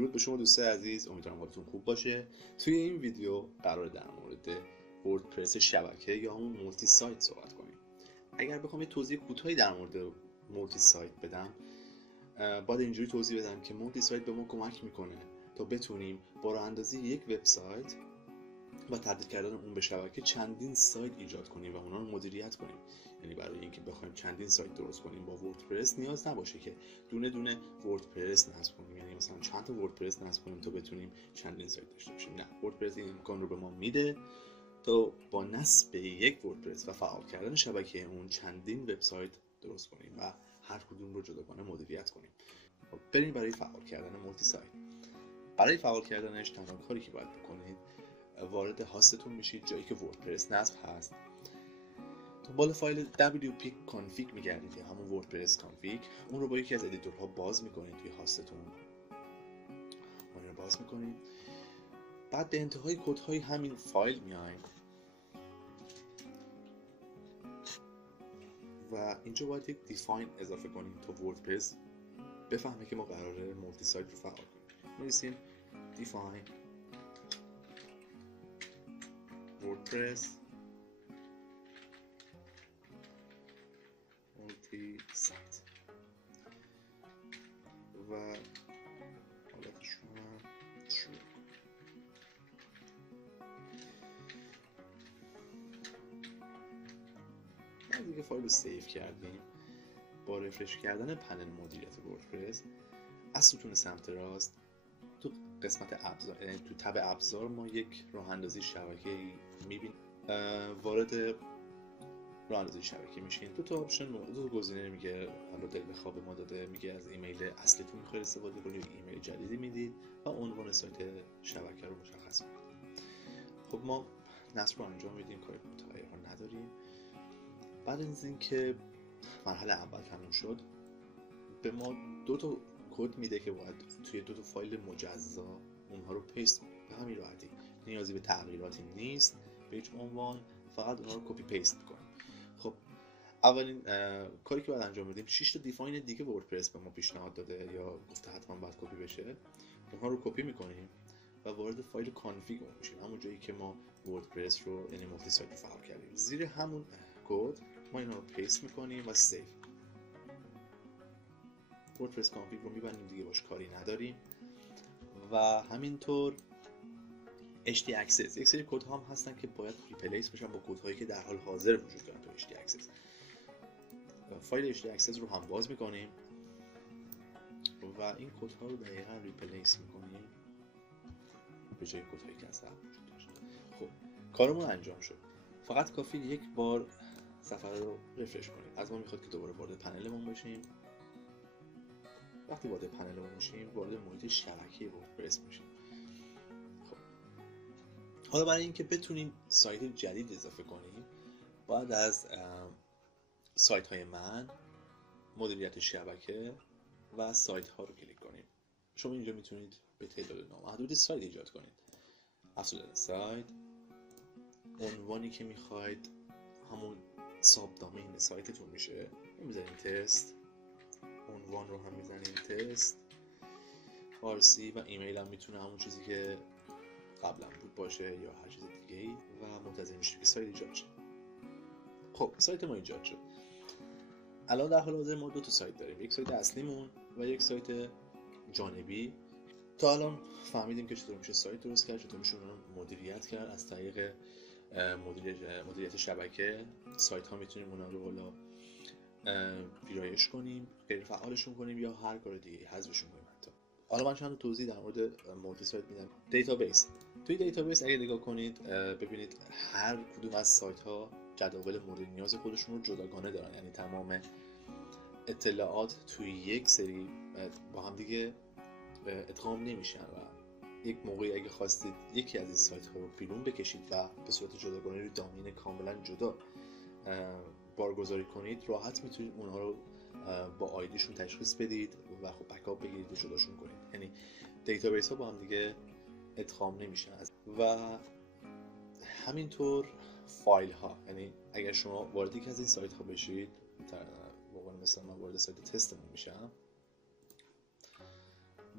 درود به شما دوستان عزیز، امیدوارم حالتون خوب باشه. توی این ویدیو قرار در مورد وردپرس شبکه یا همون مولتی سایت صحبت کنیم. اگر بخوام یه توضیح کوتاهی در مورد مولتی سایت بدم، باید اینجوری توضیح بدم که مولتی سایت به ما کمک میکنه تا بتونیم با راه اندازی یک وبسایت و تبدیل کردن اون به شبکه چندین سایت ایجاد کنیم و اونا رو مدیریت کنیم. یعنی برای اینکه بخوایم چندین سایت درست کنیم با وردپرس نیاز نباشه که دونه دونه وردپرس نصب کنیم، یعنی مثلا چند تا وردپرس نصب کنیم تا بتونیم چندین سایت داشته باشیم. نه، وردپرس این امکان رو به ما میده تا با نصب یک وردپرس و فعال کردن شبکه اون چندین وبسایت درست کنیم و هر کدوم رو جداگانه مدیریت کنیم. بریم برای فعال کردن مولتی سایت. برای فعال کردنش تنها کاری که باید بکنید وارد هاستتون میشید، جایی که وردپرس نصب هست. دنبال فایل wp config میگردید یا همون وردپرس config، اون رو با یکی از ادیتورها باز میکنید توی هاستتون. اون رو باز میکنید، بعد به انتهای کدهای همین فایل میایم و اینجا باید یک دیفاین اضافه کنیم تا وردپرس بفهمه که ما قراره مولتی سایت رو فعال کنیم. می‌نویسیم دیفاین وردپرس مولتی سایت و حالتش رو شروع کنیم. بعد دیگه فایل رو سیو کردیم. با رفرش کردن پنل مدیریت وردپرس از ستون سمت راست تو قسمت ابزار، تو تب ابزار، ما یک راه اندازی شبکه‌ای می‌بینیم. وارد راه اندازی شبکه میشین. دو تا آپشن، دو تا گزینه میگه، حالا دل بخواه به ما داده، میگه از ایمیل اصلیتون میخواید استفاده کنید، ایمیل جدیدی میدید و عنوان سایت شبکه رو مشخص کنید. خب ما نصب رو انجام میدیم، کار کوتاهی ها نداریم. بعد از اینکه مرحله اول تموم شد، به ما دو تا کد میده که باید توی دو تا فایل مجزا اونها رو پیست کنیم. به همین راحتی، نیازی به تغییراتی نیست به هیچ عنوان، فقط اونها رو کپی پیست میکنیم. خب اولین کاری که باید انجام بدیم، 6 تا دیفاین دیگه وردپرس به ما پیشنهاد داده یا گفته حتما باید کپی بشه. اونها رو کپی میکنیم و وارد فایل کانفیگ میشیم، همون جایی که ما وردپرس رو، یعنی مولتی سایت رو فعال کردیم. زیر همون کد ما اینا رو پیست میکنیم و سیو. وردپرس کانفیگ رو میبندیم، دیگه باش کاری نداریم. و همینطور HD access، یک سری کد ها هم هستن که باید ریپلیس بشن با کد هایی که در حال حاضر وجود دارن تو HD access. فایل HD access رو هم باز میکنیم و این کد ها رو دقیقاً ریپلیس میکنیم به جای کد هایی که از قبل وجود داشت. خب کارمون انجام شد. فقط کافی یک بار صفحه رو رفرش کنیم. از ما میخواد که دوباره وارد پنلمون بشیم. وقتی وارد پنلمون میشیم، وارد محیط شبکه وردپرس میشیم. خب حالا برای اینکه بتونیم سایت جدید اضافه کنیم، باید از سایت های من، مدیریت شبکه و سایت ها رو کلیک کنیم. شما اینجا میتونید به تعداد نامحدود سایت ایجاد کنید. افزودن سایت، عنوانی که میخواید همون ساب دامین سایتتون میشه، میذاریم تست، عنوان رو هم میزنیم تست فارسی و ایمیل هم میتونه همون چیزی که قبلا بود باشه یا هر چیز دیگه ای و منتظر میشه که سایت ایجاد شه. خب سایت ما ایجاد شد. الان در حال حاضر ما دو تا سایت داریم، یک سایت اصلیمون و یک سایت جانبی. تا الان فهمیدیم که چطور میشه سایت درست کرد، چطور میشه اون رو مدیریت کرد. از طریق مدیریت شبکه سایت ها میتونیم اونا رو حالا ویرایش کنیم، غیر فعالشون کنیم یا هر کار دیگه حذفشون کنیم. حتی حالا من چند توضیح در مورد مولتی سایت میدم. دیتابیس، توی دیتابیس اگه نگاه کنید ببینید هر کدوم از سایت ها جداول مورد نیاز خودشون رو جداگانه دارن، یعنی تمام اطلاعات توی یک سری با هم دیگه ادغام نمیشن و یک موقعی اگه خواستید یکی از این سایت ها رو بیرون بکشید و به صورت جداگانه روی دامین کاملا جدا بارگذاری کنید، راحت میتونید اونها رو با آیدیشون تشخیص بدید و خب بکاپ بگیرید و جداشون کنید. یعنی دیتابیس ها با هم دیگه ادغام نمیشن. و همینطور فایل ها، یعنی اگر شما وارد یکی از این سایت ها بشید، مثلا من وارد سایت تستمون میشم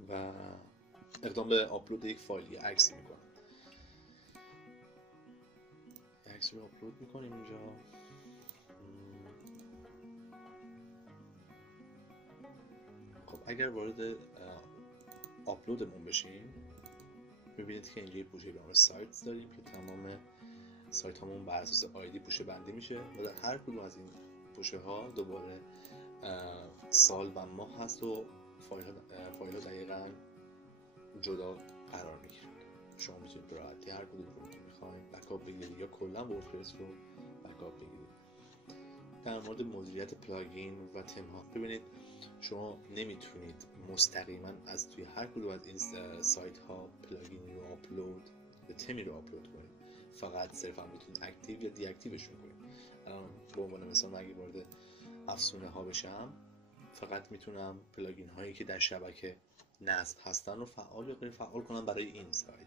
و اقدام به آپلود یک فایل یا عکس میکنم. عکس رو آپلود میکنیم اینجا. خب اگر وارد آپلودمون بشیم میبینید که اینجا یه پوشه به نام سایت داریم که تمام سایت هامون بر اساس آیدی پوشه بندی میشه و در هر کدوم از این پوشه ها دوباره سال و ماه هست و فایل ها دقیقا جدا قرار میگیره. شما میتونید به راحتی هر کدوم رو میخواین بکاپ بگیرید یا کلا وردپرس رو بکاپ بگیرید. در مورد مدیریت پلاگین و تم ها ببینید شما نمیتونید مستقیما از توی هر کدوم از این سایت ها پلاگین رو آپلود یا تمی رو آپلود کنید، فقط صرفا میتونید اکتیو یا دی اکتیوشون کنید. به عنوان مثال من اگه وارد افزونه ها بشم فقط میتونم پلاگین هایی که در شبکه نصب هستن رو فعال یا غیر فعال کنم برای این سایت.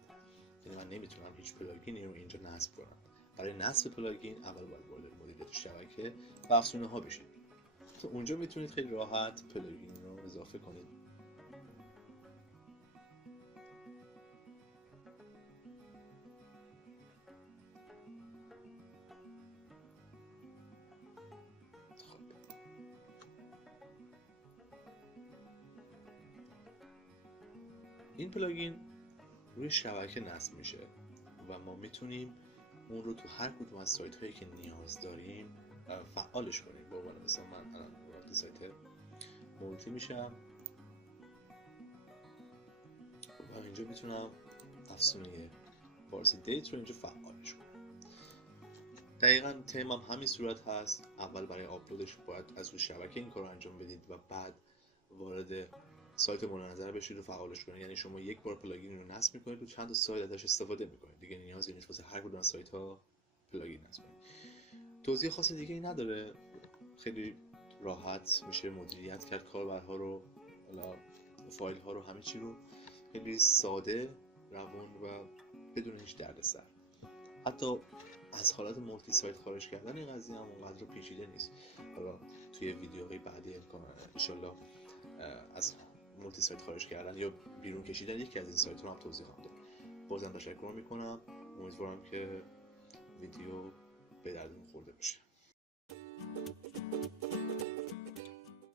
یعنی من نمیتونم هیچ پلاگینی رو اینجا نصب کنم. برای نصب پلاگین اول باید وارد مدیریت شبکه و افزونه ها بشید. تو اونجا میتونید خیلی راحت پلاگین رو اضافه کنید. این پلاگین روی شبکه نصب میشه و ما میتونیم اون رو تو هر کدوم از سایت هایی که نیاز داریم فعالش کنیم. به عنوان مثلا من الان وارد سایت مولتی میشم و اینجا میتونم افزونه فارسی دیت رو اینجا فعالش کنم. دقیقاً تم هم همین صورت هست. اول برای آپلودش باید از روی شبکه این کار رو انجام بدید و بعد وارد سایت مورد نظر بشید و فعالش کنید. یعنی شما یک بار پلاگین رو نصب میکنید و چند تا سایت ازش استفاده میکنید، دیگه نیازی نیست واسه هر کدوم از سایت ها پلاگین نصب کنید. توضیح خاص دیگه ای نداره، خیلی راحت میشه مدیریت کرد کاربرها رو، فایل ها رو، همه چی رو خیلی ساده، روان و بدون هیچ دردسر. حتی از حالت مولتی سایت خارج کردن این قضیه هم اونقدر پیچیده نیست. حالا توی ویدیوهای بعدی انشالله از مولتی سایت خارج کردن یا بیرون کشیدن یکی از این سایت رو هم توضیح خواهم داد. بازم تشکر میکنم، امیدوارم که ویدیو به دردتون خورده باشه.